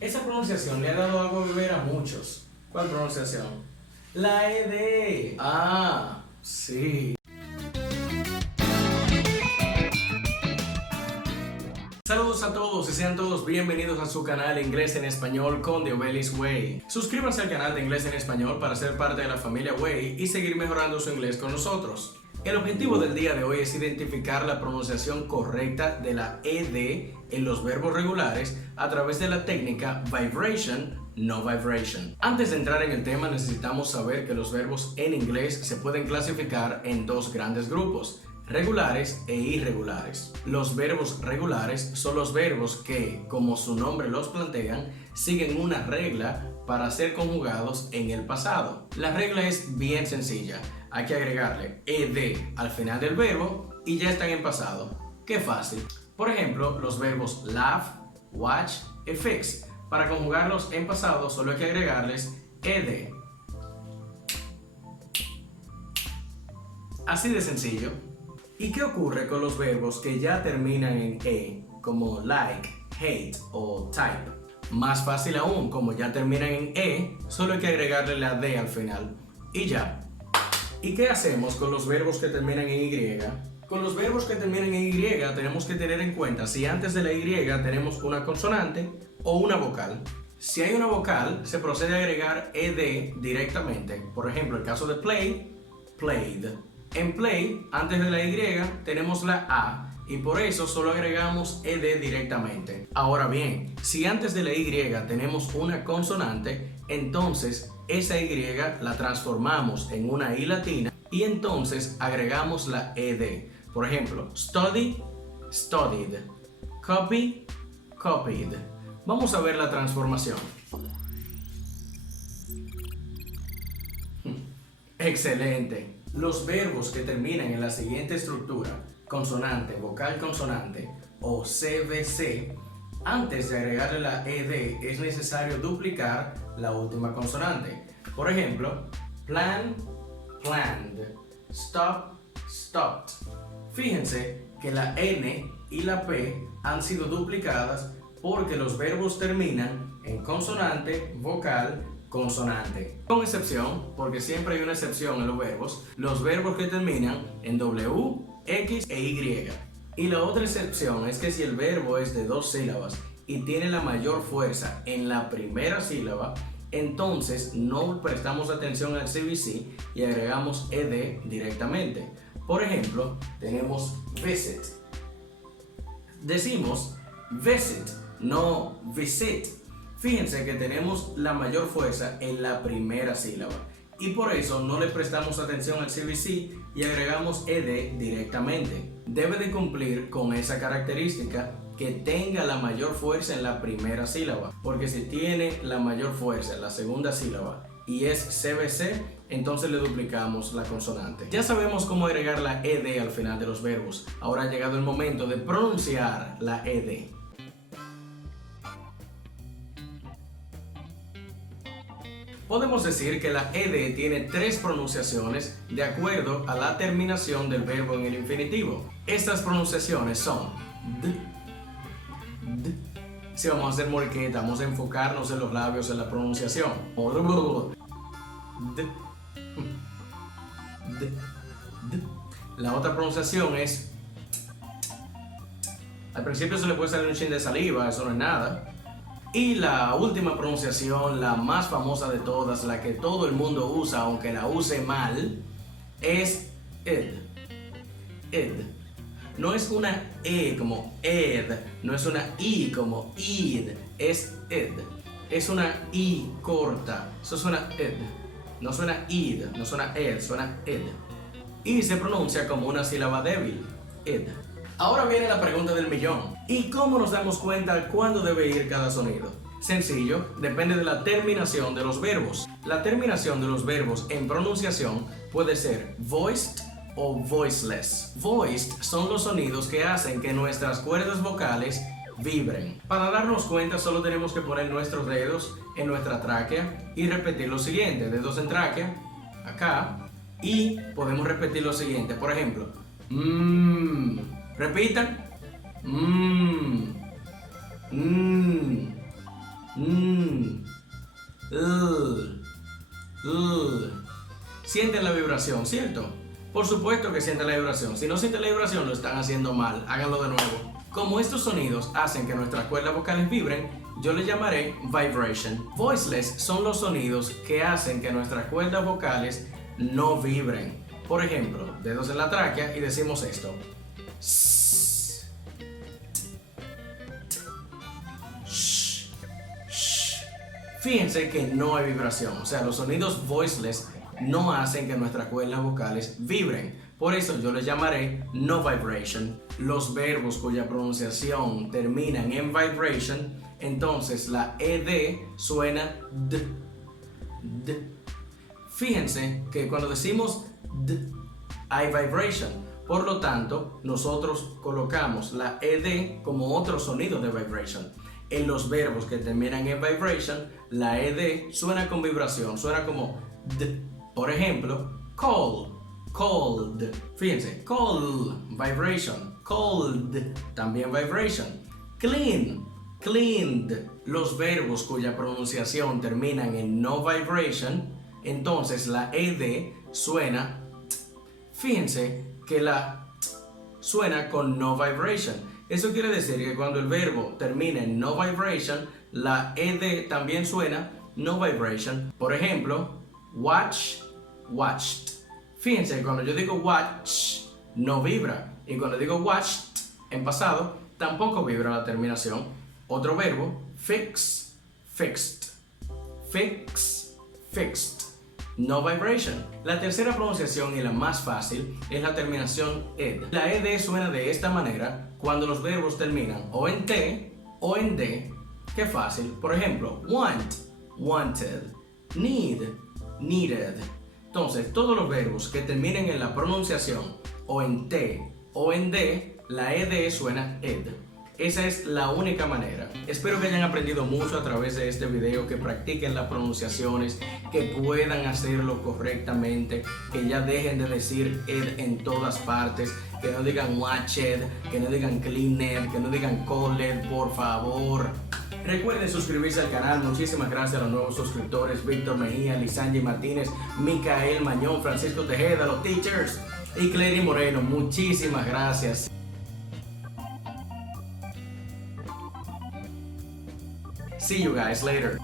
Esa pronunciación le ha dado agua a beber a muchos. ¿Cuál pronunciación? La ED. Ah, sí. Saludos a todos y sean todos bienvenidos a su canal Inglés en Español con The Obelis Way. Suscríbanse al canal de Inglés en Español para ser parte de la familia Way y seguir mejorando su inglés con nosotros. El objetivo del día de hoy es identificar la pronunciación correcta de la ED en los verbos regulares a través de la técnica vibration, no vibration. Antes de entrar en el tema necesitamos saber que los verbos en inglés se pueden clasificar en dos grandes grupos: regulares e irregulares. Los verbos regulares son los verbos que, como su nombre los plantean, siguen una regla para ser conjugados en el pasado. La regla es bien sencilla. Hay que agregarle ed al final del verbo y ya están en pasado. ¡Qué fácil! Por ejemplo, los verbos laugh, watch y fix. Para conjugarlos en pasado solo hay que agregarles ed. Así de sencillo. ¿Y qué ocurre con los verbos que ya terminan en e, como like, hate o type? Más fácil aún, como ya terminan en e, solo hay que agregarle la d al final y ya. ¿Y qué hacemos con los verbos que terminan en y? Con los verbos que terminan en y tenemos que tener en cuenta si antes de la y tenemos una consonante o una vocal. Si hay una vocal, se procede a agregar ed directamente. Por ejemplo, el caso de play, played. En play, antes de la y, tenemos la A y por eso solo agregamos ed directamente. Ahora bien, si antes de la Y tenemos una consonante, entonces esa Y la transformamos en una I latina y entonces agregamos la ed. Por ejemplo, study, studied, copy, copied. Vamos a ver la transformación. Excelente. Los verbos que terminan en la siguiente estructura, consonante, vocal consonante o CVC, antes de agregarle la ed es necesario duplicar la última consonante. Por ejemplo, plan, planned, stop, stopped. Fíjense que la N y la P han sido duplicadas porque los verbos terminan en consonante, vocal, consonante. Con excepción, porque siempre hay una excepción en los verbos que terminan en W, X e Y. Y la otra excepción es que si el verbo es de dos sílabas y tiene la mayor fuerza en la primera sílaba, entonces no prestamos atención al CVC y agregamos ed directamente. Por ejemplo, tenemos visit. Decimos visit, no visit. Fíjense que tenemos la mayor fuerza en la primera sílaba y por eso no le prestamos atención al CVC y agregamos ed directamente. Debe de cumplir con esa característica que tenga la mayor fuerza en la primera sílaba, porque si tiene la mayor fuerza en la segunda sílaba y es CVC, entonces le duplicamos la consonante. Ya sabemos cómo agregar la ed al final de los verbos. Ahora ha llegado el momento de pronunciar la ed. Podemos decir que la ed tiene tres pronunciaciones de acuerdo a la terminación del verbo en el infinitivo. Estas pronunciaciones son d. Si vamos a hacer moriqueta, vamos a enfocarnos en los labios en la pronunciación. D. La otra pronunciación es. Al principio se le puede salir un chin de saliva, eso no es nada. Y la última pronunciación, la más famosa de todas, la que todo el mundo usa, aunque la use mal, es ed. Ed. No es una E como ed, no es una I como id, es ed. Es una I corta, eso suena ed. No suena id, no suena ed, suena ed. Y se pronuncia como una sílaba débil, ed. Ahora viene la pregunta del millón. ¿Y cómo nos damos cuenta cuándo debe ir cada sonido? Sencillo, depende de la terminación de los verbos. La terminación de los verbos en pronunciación puede ser voiced o voiceless. Voiced son los sonidos que hacen que nuestras cuerdas vocales vibren. Para darnos cuenta solo tenemos que poner nuestros dedos en nuestra tráquea y repetir lo siguiente. Dedos en tráquea, acá, y podemos repetir lo siguiente. Por ejemplo, repitan. Sienten la vibración, ¿cierto? Por supuesto que sienten la vibración. Si no sienten la vibración, lo están haciendo mal. Háganlo de nuevo. Como estos sonidos hacen que nuestras cuerdas vocales vibren, yo les llamaré vibration. Voiceless son los sonidos que hacen que nuestras cuerdas vocales no vibren. Por ejemplo, dedos en la tráquea y decimos esto. Fíjense que no hay vibración, o sea, los sonidos voiceless no hacen que nuestras cuerdas vocales vibren. Por eso yo les llamaré no vibration. Los verbos cuya pronunciación terminan en vibration, entonces la ed suena d. Fíjense que cuando decimos d, hay vibration. Por lo tanto, nosotros colocamos la ed como otro sonido de vibration. En los verbos que terminan en vibration, la ed suena con vibración, suena como d. Por ejemplo, cold, cold. Fíjense, cold, vibration, cold, también vibration. Clean, cleaned. Los verbos cuya pronunciación terminan en no vibration, entonces la ed suena t. Fíjense que la t suena con no vibration. Eso quiere decir que cuando el verbo termina en no vibration, la ed también suena no vibration. Por ejemplo, watch, watched. Fíjense, cuando yo digo watch, no vibra. Y cuando digo watched, en pasado, tampoco vibra la terminación. Otro verbo, fix, fixed. Fix, fixed. No vibration. La tercera pronunciación y la más fácil es la terminación ed. La ed suena de esta manera cuando los verbos terminan o en t o en d. Qué fácil. Por ejemplo, want, wanted. Need, needed. Entonces, todos los verbos que terminen en la pronunciación o en t o en d, la ed suena ed. Esa es la única manera. Espero que hayan aprendido mucho a través de este video, que practiquen las pronunciaciones, que puedan hacerlo correctamente, que ya dejen de decir ed en todas partes, que no digan watched, que no digan cleaned, que no digan called, por favor. Recuerden suscribirse al canal. Muchísimas gracias a los nuevos suscriptores: Víctor Mejía, Lisanji Martínez, Micael Mañón, Francisco Tejeda, los teachers y Clary Moreno. Muchísimas gracias. See you guys later.